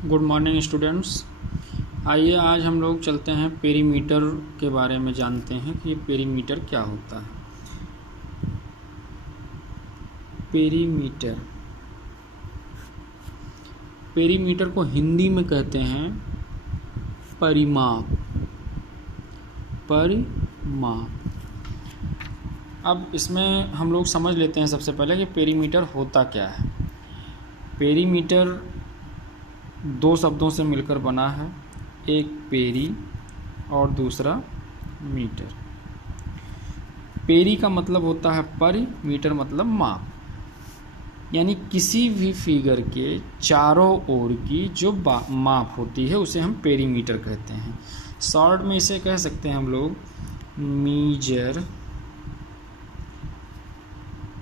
Good morning students. आइए आज हम लोग चलते हैं पेरीमीटर के बारे में जानते हैं कि पेरीमीटर क्या होता है। पेरीमीटर को हिंदी में कहते हैं परिमाप। अब इसमें हम लोग समझ लेते हैं सबसे पहले कि पेरीमीटर होता क्या है। पेरीमीटर दो शब्दों से मिलकर बना है, एक पेरी और दूसरा मीटर। पेरी का मतलब होता है परि, मीटर मतलब माप, यानी किसी भी फिगर के चारों ओर की जो माप होती है उसे हम पेरीमीटर कहते हैं। शॉर्ट में इसे कह सकते हैं हम लोग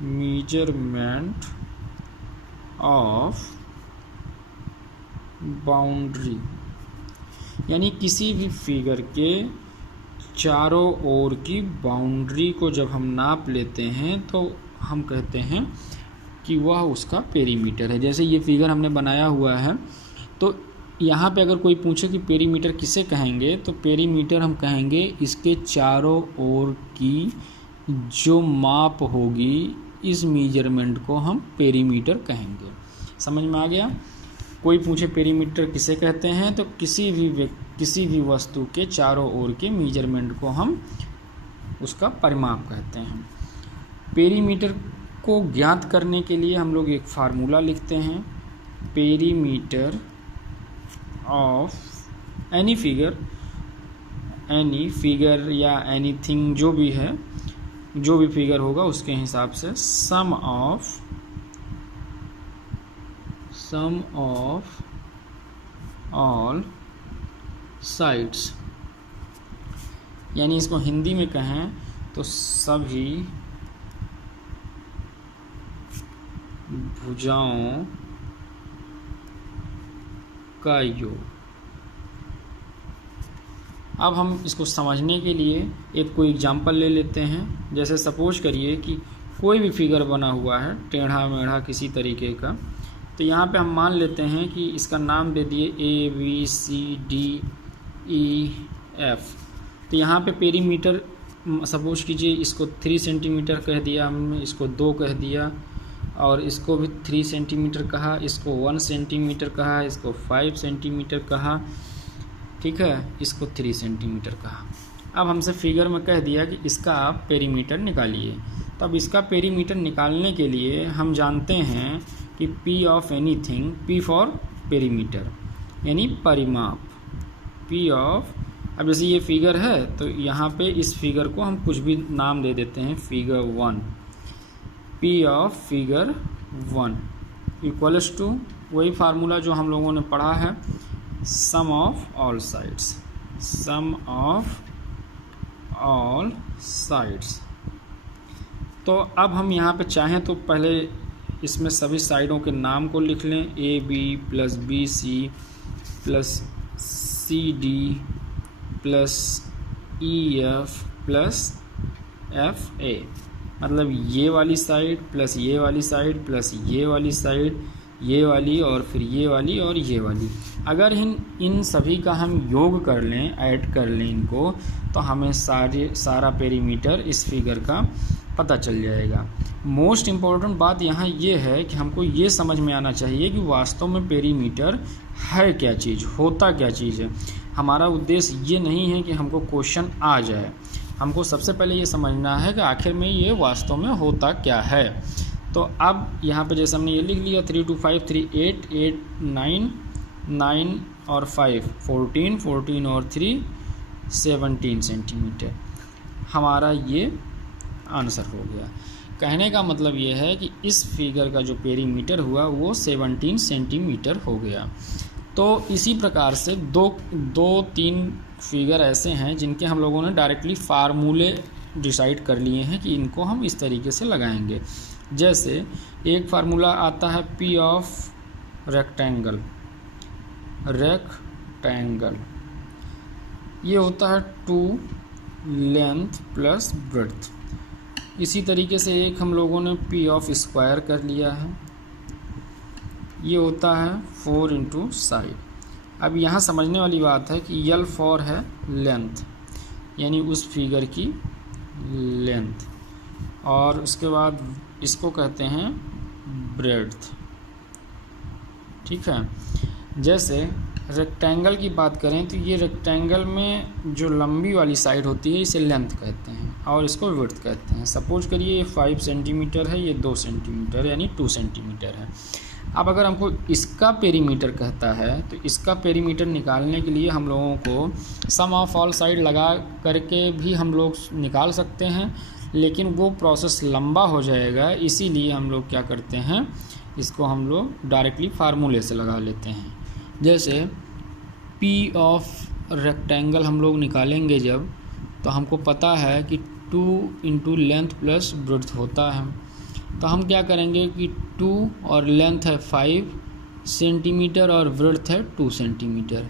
मीजरमेंट ऑफ बाउंड्री, यानी किसी भी फिगर के चारों ओर की बाउंड्री को जब हम नाप लेते हैं तो हम कहते हैं कि वह उसका पेरीमीटर है। जैसे ये फिगर हमने बनाया हुआ है, तो यहाँ पे अगर कोई पूछे कि पेरीमीटर किसे कहेंगे, तो पेरीमीटर हम कहेंगे इसके चारों ओर की जो माप होगी, इस मेजरमेंट को हम पेरीमीटर कहेंगे। समझ में आ गया? कोई पूछे पेरीमीटर किसे कहते हैं, तो किसी भी वस्तु के चारों ओर के मेजरमेंट को हम उसका परिमाप कहते हैं। पेरीमीटर को ज्ञात करने के लिए हम लोग एक फार्मूला लिखते हैं। पेरीमीटर ऑफ एनी फिगर या एनीथिंग, जो भी फिगर होगा उसके हिसाब से सम ऑफ ऑल साइड्स, यानी इसको हिंदी में कहें तो सभी भुजाओं का योग। अब हम इसको समझने के लिए एक कोई एग्जांपल ले लेते हैं। जैसे सपोज करिए कि कोई भी फिगर बना हुआ है टेढ़ा मेढ़ा किसी तरीके का, तो यहाँ पे हम मान लेते हैं कि इसका नाम दे दिए ABCDEF। तो यहाँ पे पेरीमीटर सपोज कीजिए इसको 3 सेंटीमीटर कह दिया हमने, इसको 2 कह दिया, और इसको भी 3 सेंटीमीटर कहा, इसको 1 सेंटीमीटर कहा, इसको 5 सेंटीमीटर कहा, ठीक है, इसको 3 सेंटीमीटर कहा। अब हमसे फिगर में कह दिया कि इसका आप पेरीमीटर निकालिए। तो अब इसका पेरीमीटर निकालने के लिए हम जानते हैं कि P of anything, P for perimeter यानी परिमाप, P ऑफ, अब जैसे ये फिगर है तो यहाँ पे इस फिगर को हम कुछ भी नाम दे देते हैं, figure 1। P of figure 1 equals to वही फार्मूला जो हम लोगों ने पढ़ा है, सम ऑफ ऑल साइड्स। तो अब हम यहाँ पे चाहें तो पहले इसमें सभी साइडों के नाम को लिख लें, AB plus BC plus CD plus EF plus FA, मतलब ये वाली साइड प्लस ये वाली साइड प्लस ये वाली साइड, ये वाली और फिर ये वाली और ये वाली। अगर इन सभी का हम योग कर लें, ऐड कर लें इनको, तो हमें सारा पेरीमीटर इस फिगर का पता चल जाएगा। मोस्ट इम्पॉर्टेंट बात यहाँ ये है कि हमको ये समझ में आना चाहिए कि वास्तव में पेरीमीटर है क्या चीज़, होता क्या चीज़ है। हमारा उद्देश्य ये नहीं है कि हमको क्वेश्चन आ जाए, हमको सबसे पहले ये समझना है कि आखिर में ये वास्तव में होता क्या है। तो अब यहाँ पे जैसे हमने ये लिख लिया 3 2 5 3 8 8 9 9 और 5 14 14 और 3 17 सेंटीमीटर, हमारा ये आंसर हो गया। कहने का मतलब ये है कि इस फिगर का जो पेरीमीटर हुआ वो 17 सेंटीमीटर हो गया। तो इसी प्रकार से दो तीन फिगर ऐसे हैं जिनके हम लोगों ने डायरेक्टली फार्मूले डिसाइड कर लिए हैं कि इनको हम इस तरीके से लगाएंगे। जैसे एक फार्मूला आता है P ऑफ रेक्टेंगल, ये होता है 2 लेंथ प्लस ब्रेड्थ। इसी तरीके से एक हम लोगों ने P ऑफ स्क्वायर कर लिया है, ये होता है 4 इंटू साइड। अब यहाँ समझने वाली बात है कि L फॉर है लेंथ, यानी उस फिगर की लेंथ, और उसके बाद इसको कहते हैं ब्रेड्थ। ठीक है, जैसे रेक्टेंगल की बात करें तो ये रेक्टेंगल में जो लंबी वाली साइड होती है इसे लेंथ कहते हैं और इसको विड्थ कहते हैं। सपोज करिए ये 5 सेंटीमीटर है, ये 2 सेंटीमीटर यानी 2 सेंटीमीटर है। अब अगर हमको इसका पेरीमीटर कहता है तो इसका पेरीमीटर निकालने के लिए हम लोगों को सम ऑफ ऑल साइड लगा करके भी हम लोग निकाल सकते हैं, लेकिन वो प्रोसेस लंबा हो जाएगा, इसीलिए हम लोग क्या करते हैं, इसको हम लोग डायरेक्टली फार्मूले से लगा लेते हैं। जैसे P ऑफ रेक्टेंगल हम लोग निकालेंगे जब, तो हमको पता है कि 2 इंटू लेंथ प्लस ब्रेड्थ होता है, तो हम क्या करेंगे कि 2 और लेंथ है 5 सेंटीमीटर और ब्रेड्थ है 2 सेंटीमीटर,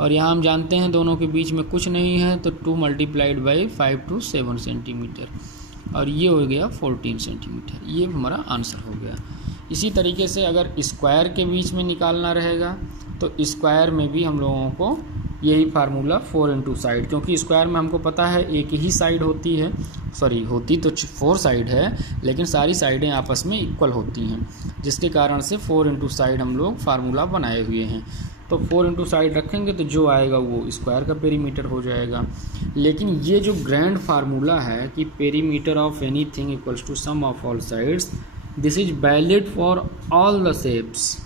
और यहाँ हम जानते हैं दोनों के बीच में कुछ नहीं है, तो 2 मल्टीप्लाइड बाई 5 to 7 सेंटीमीटर, और ये हो गया 14 सेंटीमीटर। ये हमारा आंसर हो गया। इसी तरीके से अगर स्क्वायर के बीच में निकालना रहेगा तो स्क्वायर में भी हम लोगों को यही फार्मूला 4 इंटू साइड, क्योंकि स्क्वायर में हमको पता है एक ही साइड होती है, होती तो 4 साइड है, लेकिन सारी साइडें आपस में इक्वल होती हैं, जिसके कारण से 4 इंटू साइड हम लोग फार्मूला बनाए हुए हैं। तो 4 इंटू साइड रखेंगे तो जो आएगा वो स्क्वायर का पेरीमीटर हो जाएगा। लेकिन ये जो ग्रैंड फार्मूला है कि perimeter of anything equals to sum of all sides, this is valid for all the shapes.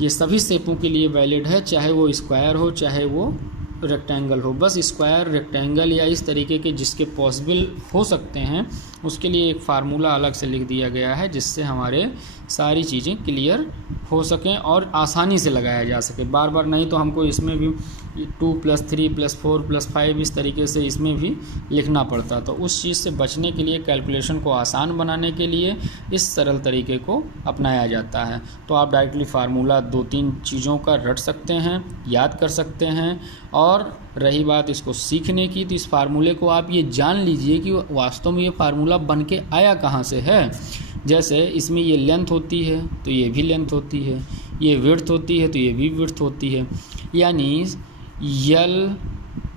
ये सभी शेपों के लिए वैलिड है, चाहे वो स्क्वायर हो चाहे वो रेक्टेंगल हो। बस स्क्वायर, रेक्टेंगल या इस तरीके के जिसके पॉसिबल हो सकते हैं उसके लिए एक फार्मूला अलग से लिख दिया गया है, जिससे हमारे सारी चीज़ें क्लियर हो सकें और आसानी से लगाया जा सके। बार बार नहीं तो हमको इसमें भी 2 + 3 + 4 + 5 इस तरीके से इसमें भी लिखना पड़ता। तो उस चीज़ से बचने के लिए, कैलकुलेशन को आसान बनाने के लिए इस सरल तरीके को अपनाया जाता है। तो आप डायरेक्टली फार्मूला 2-3 चीज़ों का रट सकते हैं, याद कर सकते हैं। और रही बात इसको सीखने की, तो इस फार्मूले को आप ये जान लीजिए कि वास्तव में ये फार्मूला बन के आया कहाँ से है। जैसे इसमें ये लेंथ होती है तो ये भी लेंथ होती है, ये विड्थ होती है तो ये भी विड्थ होती है, यानी L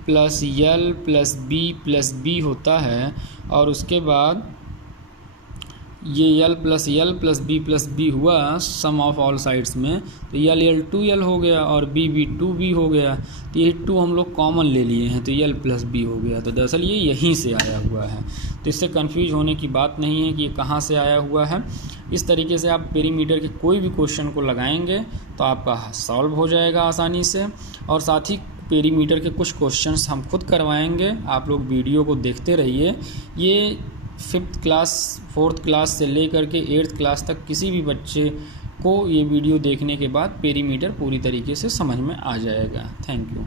+ B + B होता है, और उसके बाद ये L + B + B हुआ सम ऑफ ऑल साइड्स में, तो L 2L हो गया और B 2B हो गया। तो ये 2 हम लोग कॉमन ले लिए हैं तो L + B हो गया। तो दरअसल ये यहीं से आया हुआ है, तो इससे कंफ्यूज होने की बात नहीं है कि ये कहाँ से आया हुआ है। इस तरीके से आप पेरीमीटर के कोई भी क्वेश्चन को लगाएंगे तो आपका सॉल्व हो जाएगा आसानी से। और साथ ही पेरीमीटर के कुछ क्वेश्चंस हम खुद करवाएंगे, आप लोग वीडियो को देखते रहिए। ये 5th क्लास 4th क्लास से लेकर के 8th क्लास तक किसी भी बच्चे को ये वीडियो देखने के बाद पेरीमीटर पूरी तरीके से समझ में आ जाएगा। Thank you.